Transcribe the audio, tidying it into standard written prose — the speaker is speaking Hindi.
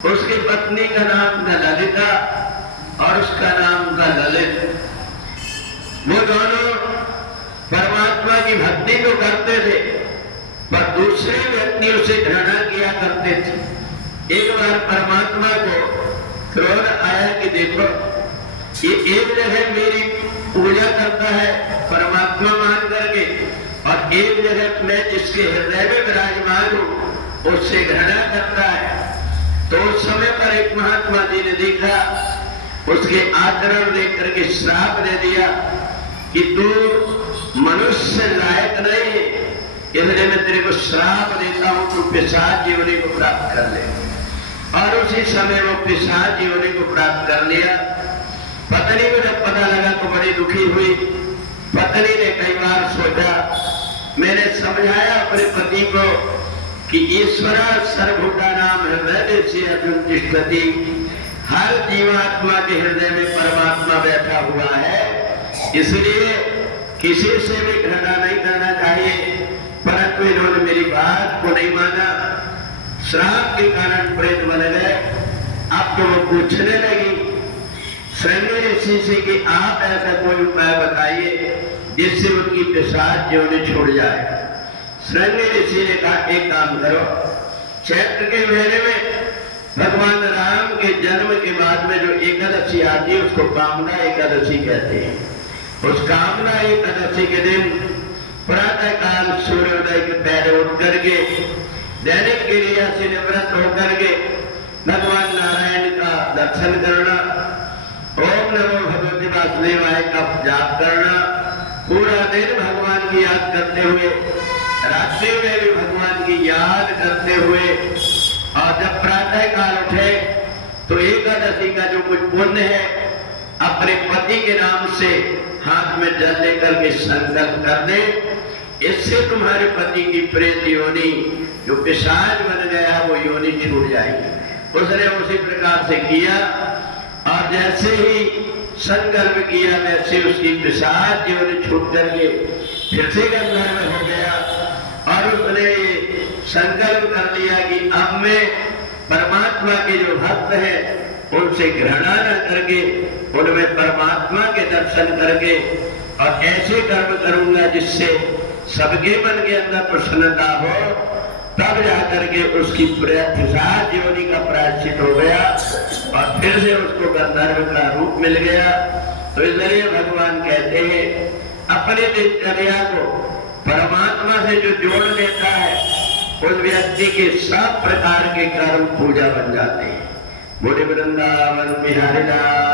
उसकी पत्नी का नाम था ललिता और उसका नाम था ललित। वो दोनों परमात्मा की भक्ति तो करते थे, पर दूसरे व्यक्ति उसे घृणा किया करते थे। एक बार परमात्मा को क्रोध आया कि देखो, ये एक जगह मेरी पूजा करता है परमात्मा मान करके, और एक जगह मैं जिसके हृदय में विराजमान हूं उससे घृणा करता है। तो उस समय पर एक महात्मा जी ने देखा, उसके आचरण देख करके श्राप दे दिया कि तू मनुष्य लायक नहीं है, इसलिए मैं तेरे को श्राप देता हूं, तू पिशाच योनि को प्राप्त कर ले। और उसी समय वो पिशाच योनि को प्राप्त कर लिया। पत्नी को जब पता लगा तो बड़ी दुखी हुई। पत्नी ने कई बार सोचा, मैंने समझाया अपने पति को कि ईश्वर सर्वभूतानां हृदय से अर्जुन तिष्ठति, हर जीवात्मा के हृदय में परमात्मा बैठा हुआ है, इसलिए किसी से भी घृणा नहीं करना चाहिए। परंतु इन्होंने मेरी बात को नहीं माना, श्राप के कारण प्रेत बन गए। अब तो वो पूछने लगी श्रृंगी ऋषि से कि आप ऐसा कोई उपाय बताइए जिससे उनकी पिशाच योनि छूट जाए। श्रृंगी ऋषि ने कहा, एक काम करो, चैत्र के महीने में भगवान राम के जन्म के बाद में जो एकादशी आती है उसको कामना एकादशी कहते हैं। उस कामना एकादशी के दिन प्रातः काल सूर्योदय के पहले उठ करके दैनिक क्रिया से निवृत्त होकर के भगवान नारायण का दर्शन करना, ओम नमो भगवते वासुदेवाय का जाप करना, पूरा दिन भगवान की याद करते हुए, रात्रि में भी भगवान की याद करते हुए, और जब प्रातः काल उठे तो एकादशी का जो कुछ पुण्य है अपने पति के नाम से हाथ में जल लेकर के संकल्प कर दे, इससे तुम्हारे पति की प्रेत योनि जो पिशाच बन गया वो योनि छूट जाएगी। उसने उसी प्रकार से किया, और जैसे ही संकल्प किया वैसे उसकी पिशाच योनि छूट करके फिर से गंधर्व हो गया। और उसने ये संकल्प कर लिया कि अब मैं परमात्मा के जो भक्त हैं उनसे घृणा न करके उनमें परमात्मा के दर्शन करके और ऐसे कर्म करूंगा जिससे सबके मन के अंदर प्रसन्नता हो, तब जाकर के उसकी पिशाच योनि का प्रायश्चित हो गया और फिर से उसको गंधर्व का रूप मिल गया। तो इसलिए भगवान कहते हैं अपने दिनचर्या को परमात्मा से जो जोड़ देता है उस व्यक्ति के सब प्रकार के कर्म पूजा बन जाते हैं। बोले वृंदावन बिहारी लाल